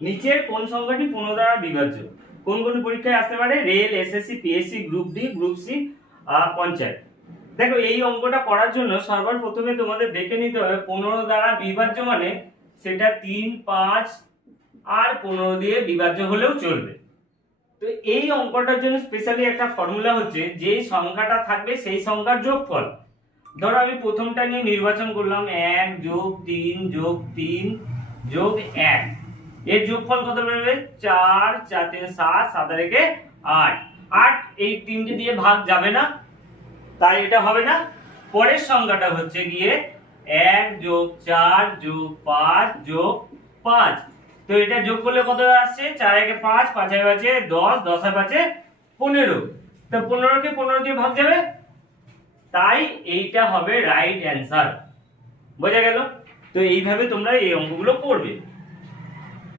নিচের কোন সংখ্যাটি 15 দ্বারা বিভাজ্য? কোন কোন পরীক্ষায় আসতে পারে? Rail, SSC, PSC, group D, group C, panchayat. দেখো এই অঙ্কটা করার জন্য সবার প্রথমে তোমাদের দেখে নিতে হবে 15 দ্বারা বিভাজ্য মানে সেটা 3, 5 আর 15 দিয়ে বিভাজ্য হলেও চলবে। তো এই অঙ্কটার জন্য স্পেশালি একটা ফর্মুলা হচ্ছে, যে সংখ্যাটা থাকবে সেই সংখ্যার যোগফল। ধরো আমি প্রথমটা নিয়ে নির্বাচন করলাম 1 + 3 + 3 + 1, এর যোগফল কত বেরোবে? 4, 4 3 7, 7 আর 1 8। 8 এই তিনটে দিয়ে ভাগ যাবে না, তাই এটা হবে না। পরের সংখ্যাটা হচ্ছে গিয়ে 1 + 4 + 5 + 5। তো এটা যোগ করলে কত আসছে? 4 1 5, 5 5 10, 10 5 15। তো 15 কে 15 দিয়ে ভাগ যাবে, তাই এইটা হবে রাইট অ্যান্সার। বোঝা গেল? তো এইভাবে তোমরা এই অঙ্কগুলো করবে।